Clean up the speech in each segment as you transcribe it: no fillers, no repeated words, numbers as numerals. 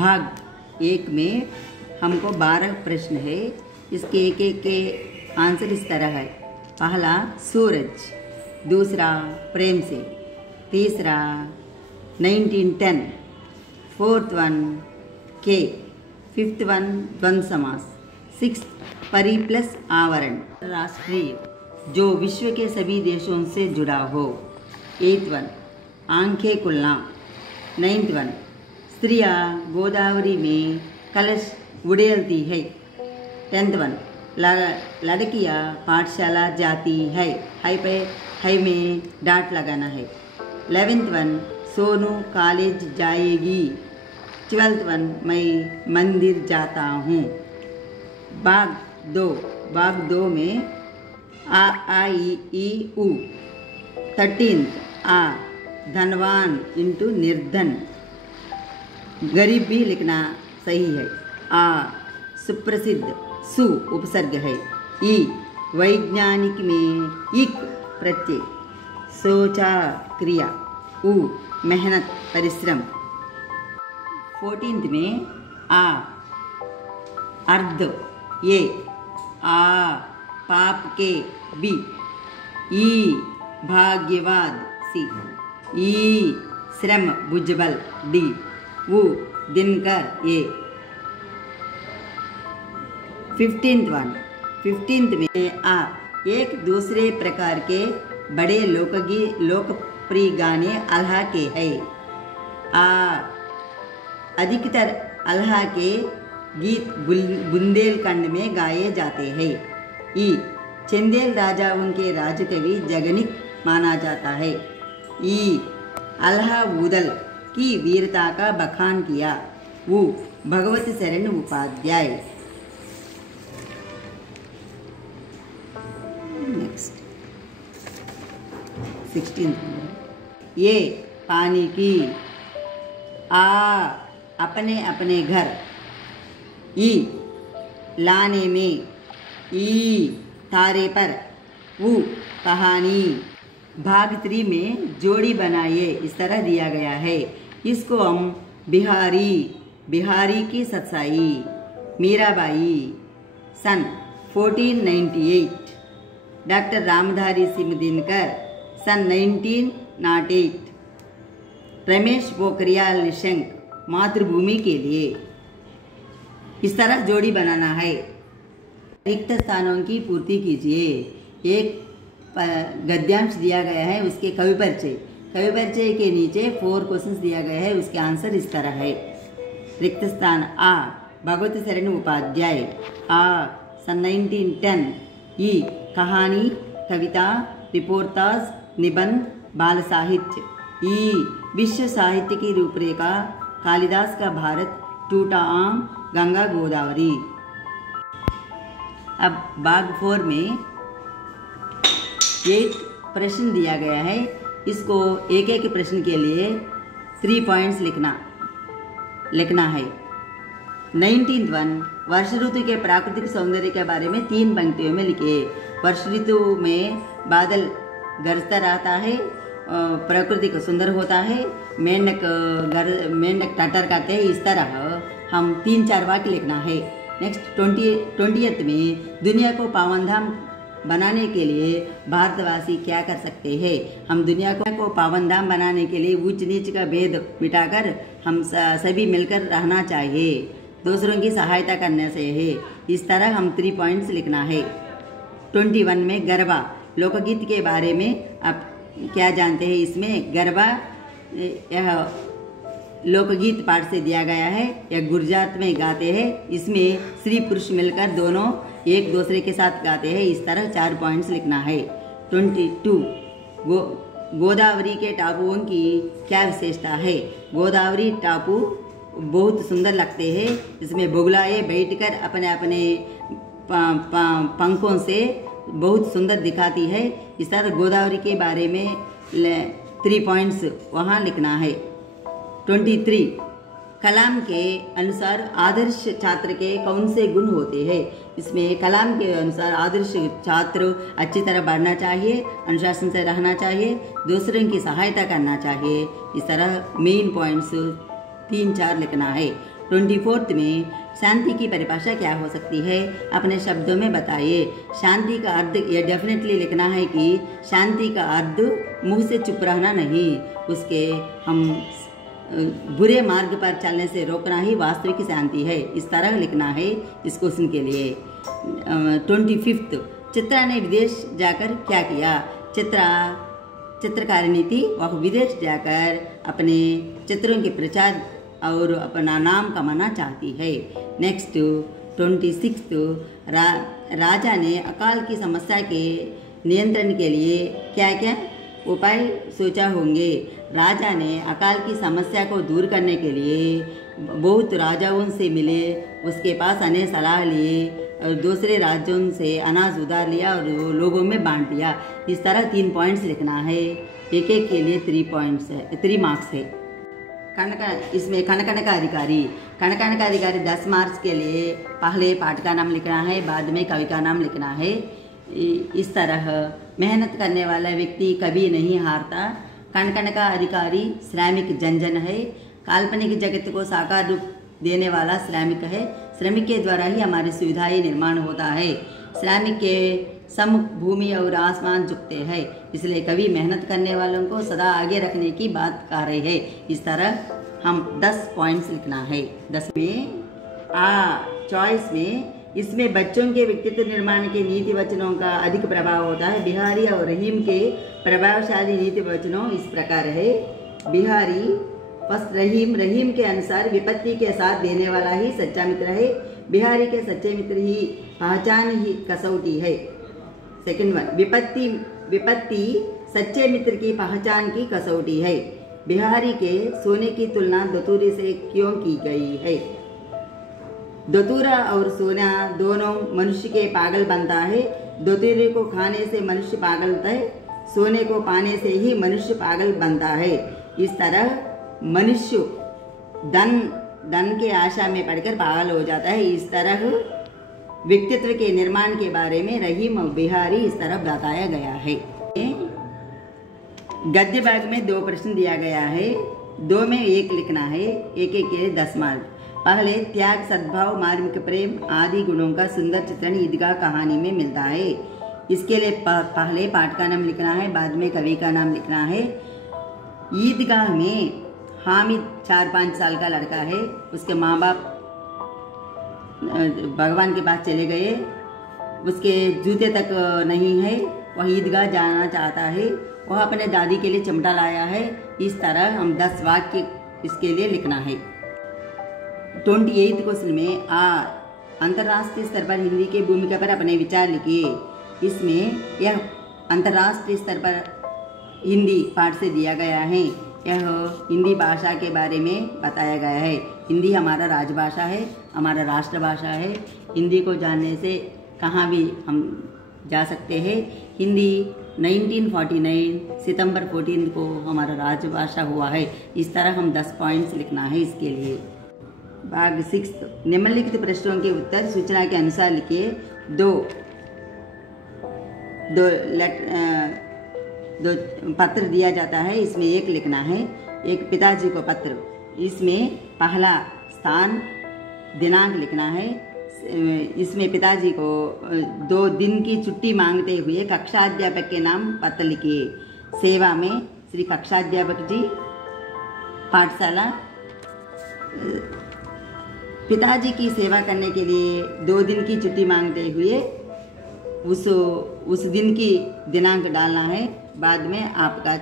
भाग 1 में हमको 12 प्रश्न है। इसके एक एक के आंसर इस तरह है। पहला सूरज, दूसरा प्रेम से, तीसरा 1910, फोर्थ वन के, फिफ्थ वन द्वंद्व समास, सिक्स्थ परि प्लस आवरण, राष्ट्रीय जो विश्व के सभी देशों से जुड़ा हो, एथ वन आंखें खुलना, नाइन्थ वन स्त्रियाँ गोदावरी में कलश उड़ेलती है, टेंथ वन लड़कियाँ पाठशाला जाती है, हाई पे हाई में डांट लगाना है, 11th वन सोनू कॉलेज जाएगी, 12th वन मैं मंदिर जाता हूँ। भाग दो में आ ई ई उ, 13th आ धनवान इंटू निर्धन, गरीब भी लिखना सही है। आ सुप्रसिद्ध, सु उपसर्ग है। ई वैज्ञानिक में इक प्रत्यय, सोचा क्रिया, उ मेहनत परिश्रम। 14th में आ अर्ध, ये आ पाप के, बी ई भाग्यवाद, सी ई श्रम भुजबल, डी वो दिनकर, ए। 15th में आ एक दूसरे प्रकार के बड़े लोकप्रिय गाने अल्लाह के हैं। आ अधिकतर अल्लाह के गीत बुंदेलखंड में गाए जाते हैं। ई चंदेल राजाओं के राजकवि जगनिक माना जाता है। ई अल्लाह उदल की वीरता का बखान किया, वो भगवत शरण उपाध्याय। नेक्स्ट 16th ये पानी की, आ अपने अपने घर, ई लाने में, ई तारे पर, वो कहानी। भाग 3 में जोड़ी बनाइए, इस तरह दिया गया है। इसको हम बिहारी की सच्चाई, मीराबाई, सन 1498, डॉक्टर रामधारी सिंह दिनकर, सन 1908, रमेश पोखरियाल निशंक, मातृभूमि के लिए। इस तरह जोड़ी बनाना है। रिक्त स्थानों की पूर्ति कीजिए। एक गद्यांश दिया गया है, उसके कवि परिचय के नीचे 4 क्वेश्चंस दिया गया है, उसके आंसर इस तरह है। रिक्त स्थान आ भगवत शरण उपाध्याय, आ सन 1910, ई कहानी, कविता, रिपोर्टाज, निबंध, बाल साहित्य, ई विश्व साहित्य की रूपरेखा, कालिदास का भारत, टूटा आम, गंगा गोदावरी। अब भाग 4 में एक प्रश्न दिया गया है। इसको एक एक प्रश्न के लिए 3 पॉइंट्स लिखना है। 19th वन वर्ष ऋतु के प्राकृतिक सौंदर्य के बारे में 3 पंक्तियों में लिखिए। वर्ष ऋतु में बादल गरजता रहता है, प्रकृति को सुंदर होता है, मेंढक टटर करते हैं। इस तरह हम 3-4 वाक्य लिखना है। नेक्स्ट 20th में दुनिया को पावनधाम बनाने के लिए भारतवासी क्या कर सकते हैं। हम दुनिया को पावनधाम बनाने के लिए ऊंच नीच का भेद मिटाकर हम सभी मिलकर रहना चाहिए, दूसरों की सहायता करने से है। इस तरह हम 3 पॉइंट्स लिखना है। 21 में गरबा लोकगीत के बारे में आप क्या जानते हैं। इसमें गरबा यह लोकगीत पाठ से दिया गया है, यह गुजरात में गाते हैं। इसमें स्त्री पुरुष मिलकर दोनों एक दूसरे के साथ गाते हैं। इस तरह 4 पॉइंट्स लिखना है। 22 गोदावरी के टापुओं की क्या विशेषता है। गोदावरी टापू बहुत सुंदर लगते हैं। इसमें बुगलाए बैठकर अपने अपने पंखों से बहुत सुंदर दिखाती है। इस तरह गोदावरी के बारे में 3 पॉइंट्स वहाँ लिखना है। 23 कलाम के अनुसार आदर्श छात्र के कौन से गुण होते हैं। इसमें कलाम के अनुसार आदर्श छात्र अच्छी तरह पढ़ना चाहिए, अनुशासन से रहना चाहिए, दूसरों की सहायता करना चाहिए। इस तरह मेन पॉइंट्स 3-4 लिखना है। 24th में शांति की परिभाषा क्या हो सकती है, अपने शब्दों में बताइए। शांति का अर्थ ये डेफिनेटली लिखना है कि शांति का अर्थ मुंह से चुप रहना नहीं, उसके हम बुरे मार्ग पर चलने से रोकना ही वास्तविक शांति है, इस तरह लिखना है इस क्वेश्चन के लिए। 25th, चित्रा ने विदेश जाकर क्या किया। चित्रकारिणी थी, वह विदेश जाकर अपने चित्रों के प्रचार और अपना नाम कमाना चाहती है। नेक्स्ट 26th, राजा ने अकाल की समस्या के नियंत्रण के लिए क्या क्या उपाय सोचा होंगे। राजा ने अकाल की समस्या को दूर करने के लिए बहुत राजाओं से मिले, उसके पास अनेक सलाह लिए और दूसरे राज्यों से अनाज उधार लिया और लोगों में बांट दिया। इस तरह 3 पॉइंट्स लिखना है, एक एक के लिए 3 मार्क्स है। इसमें कण का अधिकारी 10 मार्क्स के लिए पहले पाठ का नाम लिखना है, बाद में कवि का नाम लिखना है। इस तरह मेहनत करने वाला व्यक्ति कभी नहीं हारता। कण का अधिकारी श्रमिक जन है। काल्पनिक जगत को साकार रूप देने वाला श्रमिक है। श्रमिक के द्वारा ही हमारी सुविधाएं निर्माण होता है। श्रमिक के सम्मुख भूमि और आसमान झुकते हैं, इसलिए कभी मेहनत करने वालों को सदा आगे रखने की बात कर रहे हैं। इस तरह हम 10 पॉइंट्स लिखना है। 10 में चॉइस में इसमें बच्चों के व्यक्तित्व निर्माण के नीति वचनों का अधिक प्रभाव होता है। बिहारी और रहीम के प्रभावशाली नीति वचनों इस प्रकार है। बिहारी फर्स्ट रहीम के अनुसार विपत्ति के साथ देने वाला ही सच्चा मित्र है। बिहारी के सच्चे मित्र ही पहचान ही कसौटी है। सेकंड वन, विपत्ति सच्चे मित्र की पहचान की कसौटी है। बिहारी के सोने की तुलना धतूरे से क्यों की गई है। धतूरा और सोना दोनों मनुष्य के पागल बनता है। धतूरे को खाने से मनुष्य पागल होता है, सोने को पाने से ही मनुष्य पागल बनता है। इस तरह मनुष्य धन के आशा में पड़कर पागल हो जाता है। इस तरह व्यक्तित्व के निर्माण के बारे में रहीम और बिहारी इस तरह बताया गया है। गद्य भाग में 2 प्रश्न दिया गया है, 2 में 1 लिखना है, एक एक के 10 मार्क। पहले त्याग, सद्भाव, मार्मिक प्रेम आदि गुणों का सुंदर चित्रण ईदगाह कहानी में मिलता है। इसके लिए पहले पाठ का नाम लिखना है, बाद में कवि का नाम लिखना है। ईदगाह में हामिद 4-5 साल का लड़का है, उसके माँ बाप भगवान के पास चले गए, उसके जूते तक नहीं है, वह ईदगाह जाना चाहता है, वह अपने दादी के लिए चिमटा लाया है। इस तरह हम 10 वाक्य इसके लिए लिखना है। 28th क्वेश्चन में अंतर्राष्ट्रीय स्तर पर हिंदी की भूमिका पर अपने विचार लिखिए। इसमें यह अंतर्राष्ट्रीय स्तर पर हिंदी पाठ से दिया गया है। यह हिंदी भाषा के बारे में बताया गया है। हिंदी हमारा राजभाषा है, हमारा राष्ट्रभाषा है। हिंदी को जानने से कहाँ भी हम जा सकते हैं। हिंदी 1949 सितंबर 14 को हमारा राजभाषा हुआ है। इस तरह हम 10 पॉइंट्स लिखना है इसके लिए। भाग 6, निम्नलिखित प्रश्नों के उत्तर सूचना के अनुसार लिखिए। दो पत्र दिया जाता है, इसमें 1 लिखना है। एक पिताजी को पत्र, इसमें पहला स्थान दिनांक लिखना है। इसमें पिताजी को 2 दिन की छुट्टी मांगते हुए कक्षाध्यापक के नाम पत्र लिखिए। सेवा में श्री कक्षाध्यापक जी, पाठशाला। पिताजी की सेवा करने के लिए 2 दिन की छुट्टी मांगते हुए उस दिन की दिनांक डालना है, बाद में आपका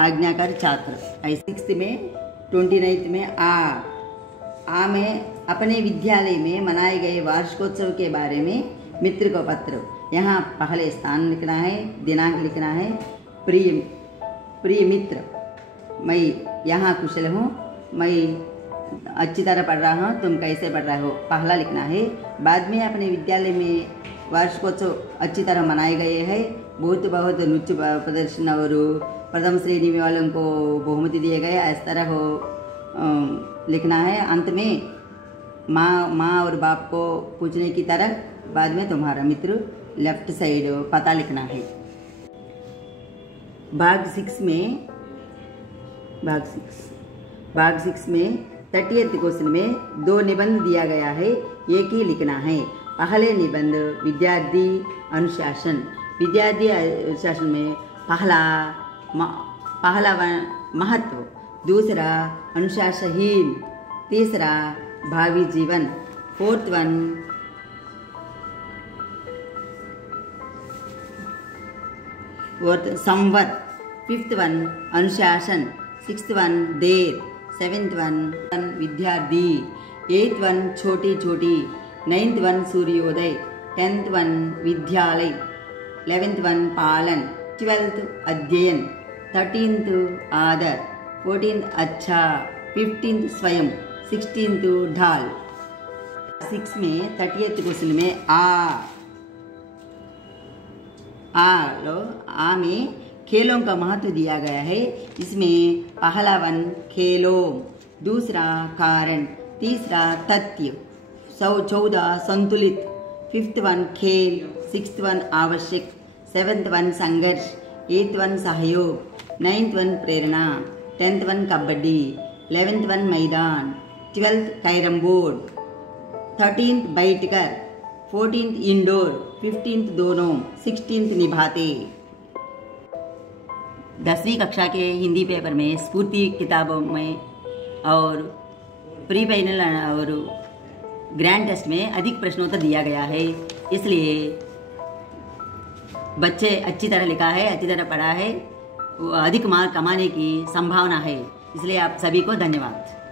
आज्ञाकार छात्र। 6 में 29 में आ में अपने विद्यालय में मनाए गए वार्षिकोत्सव के बारे में मित्र को पत्र। यहाँ पहले स्थान लिखना है, दिनांक लिखना है। प्रिय मित्र, मैं यहाँ कुशल हूँ, मैं अच्छी तरह पढ़ रहा हूँ, तुम कैसे पढ़ रहे हो, पहला लिखना है। बाद में अपने विद्यालय में वार्षिकोत्सव अच्छी तरह मनाए गए हैं। बहुत नृत्य प्रदर्शन और प्रथम श्रेणी वालों को बहुमति दिए गए, इस तरह हो लिखना है। अंत में माँ और बाप को पूछने की तरह, बाद में तुम्हारा मित्र, लेफ्ट साइड पता लिखना है। भाग 6 में 30th क्वेश्चन में 2 निबंध दिया गया है, एक ही लिखना है। पहले निबंध विद्यार्थी अनुशासन। विद्यार्थी अनुशासन में पहला महत्व, दूसरा अनुशासनहीन, तीसरा भावी जीवन, फोर्थ वन संवत, फिफ्थ वन अनुशासन, sixth one there, seventh one विद्यार्थी, एट्थ वन छोटी छोटी, नाइन्थ वन सूर्योदय, 10th वन विद्यालय, 11th वन पालन, 12th अध्ययन, 13th आदर, 14th अच्छा, 15th स्वयं, 16th ढाल। 6 में 30th क्वेश्चन में आ में खेलों का महत्व दिया गया है। इसमें पहला वन खेलों, दूसरा कारण, तीसरा तथ्य, 14 संतुलित, 5th वन खेल, 6th वन आवश्यक, 7th वन संघर्ष, 8th वन सहयोग, 9th वन प्रेरणा, 10th one kabaddi, 11th one मैदान, 12th कैरम बोर्ड, 13th बैठकर, 14th इंडोर, 15th दोनों, 16th निभाते। 10वीं कक्षा के हिंदी पेपर में स्फूर्ति किताबों में और प्री फाइनल और ग्रैंड टेस्ट में अधिक प्रश्नोत्तर दिया गया है, इसलिए बच्चे अच्छी तरह लिखा है, अच्छी तरह पढ़ा है, अधिक मार्क कमाने की संभावना है। इसलिए आप सभी को धन्यवाद।